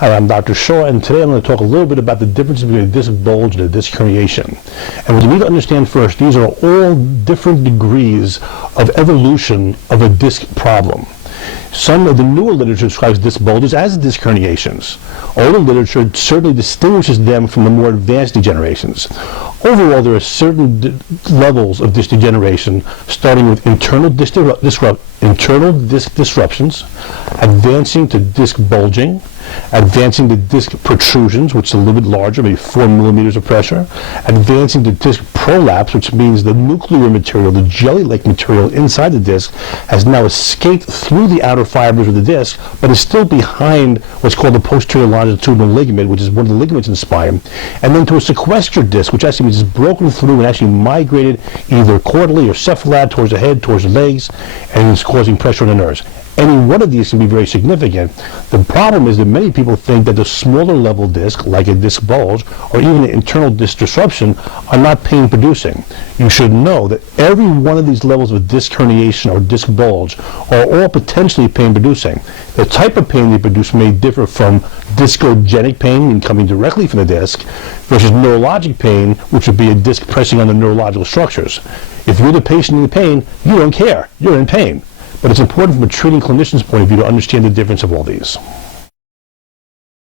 Hi, I'm Dr. Shaw, and today I'm going to talk a little bit about the difference between a disc bulge and a disc herniation. And what you need to understand first, these are all different degrees of evolution of a disc problem. Some of the newer literature describes disc bulges as disc herniations. Older literature certainly distinguishes them from the more advanced degenerations. Overall, there are certain levels of disc degeneration, starting with internal disc disruptions, advancing to disc bulging, advancing to disc protrusions, which is a little bit larger, maybe 4 millimeters of pressure, advancing to disc prolapse, which means the nuclear material, the jelly-like material inside the disc, has now escaped through the outer fibers of the disc, but is still behind what's called the posterior longitudinal ligament, which is one of the ligaments in the spine, and then to a sequestered disc, which actually means it's broken through and actually migrated either caudally or cephalad towards the head, towards the legs, and is causing pressure on the nerves. Any one of these can be very significant. The problem is that many people think that the smaller level disc, like a disc bulge, or even an internal disc disruption, are not pain producing. You should know that every one of these levels of disc herniation or disc bulge are all potentially pain producing. The type of pain they produce may differ from discogenic pain, coming directly from the disc, versus neurologic pain, which would be a disc pressing on the neurological structures. If you're the patient in the pain, you don't care. You're in pain. But it's important from a treating clinician's point of view to understand the difference of all these.